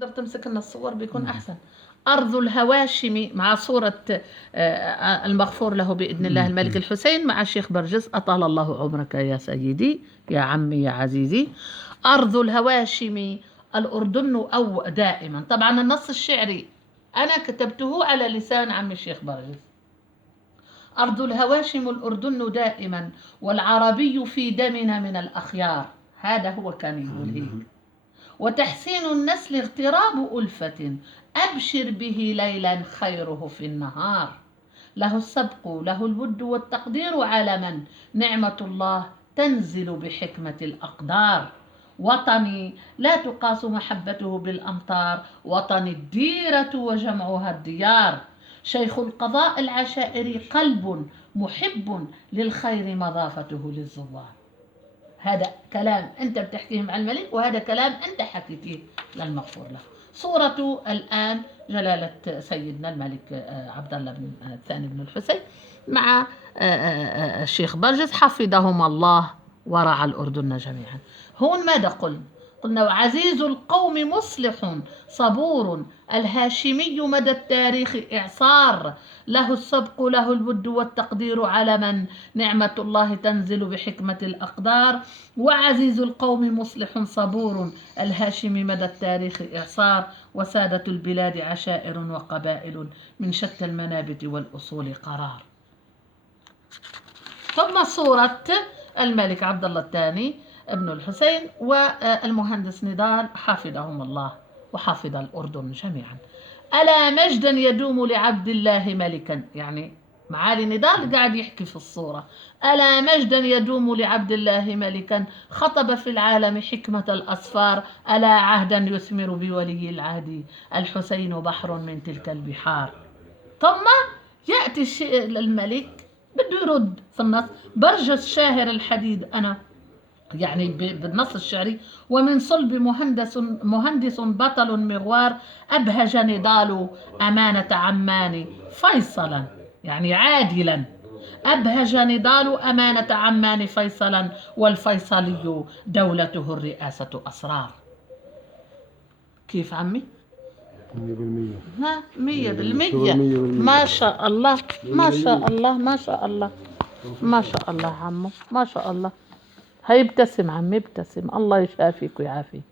تقدر تمسك لنا الصور بيكون أحسن. أرض الهواشم مع صورة المغفور له بإذن الله الملك الحسين مع الشيخ برجس أطال الله عمرك يا سيدي يا عمي يا عزيزي. أرض الهواشم الأردن أو دائما. طبعا النص الشعري أنا كتبته على لسان عمي الشيخ برجس. أرض الهواشم الأردن دائما والعربي في دمنا من الأخيار. هذا هو كان يقول هيك. وتحسين النسل اغتراب ألفة أبشر به ليلا خيره في النهار. له السبق له الود والتقدير علما نعمة الله تنزل بحكمة الأقدار. وطني لا تقاس محبته بالأمطار وطني الديرة وجمعها الديار. شيخ القضاء العشائري قلب محب للخير مضافته للزوار. هذا كلام أنت بتحكيه مع الملك وهذا كلام أنت حكيتيه للمغفور له. صورة الآن جلالة سيدنا الملك عبد الله بن الثاني بن الحسين مع الشيخ برجس حفظهما الله ورعى الأردن جميعا. هون ماذا قلنا عزيز القوم مصلح صبور الهاشمي مدى التاريخ إعصار. له السبق له الود والتقدير علما نعمة الله تنزل بحكمة الأقدار. وعزيز القوم مصلح صبور الهاشمي مدى التاريخ إعصار. وسادة البلاد عشائر وقبائل من شتى المنابت والأصول قرار. ثم صورة الملك عبد الله الثاني ابن الحسين والمهندس نضال حافظهم الله وحافظ الأردن جميعا. ألا مجدا يدوم لعبد الله ملكا. يعني معالي نضال قاعد يحكي في الصورة. ألا مجدا يدوم لعبد الله ملكا خطب في العالم حكمة الأصفار. ألا عهدا يثمر بولي العهد الحسين بحر من تلك البحار. ثم يأتي الملك بده يرد في النص. برجس شاهر الحديد أنا يعني بالنص الشعري ومن صلب مهندس بطل مغوار أبهج نضال أمانة عمان فيصلا. يعني عادلا أبهج نضال أمانة عمان فيصلا والفيصلي دولته الرئاسة أسرار. كيف عمي؟ 100%. ها 100%. ما شاء الله ما شاء الله ما شاء الله ما شاء الله عمو ما شاء الله. هيبتسم عمي ابتسم الله يشافيك ويعافيك.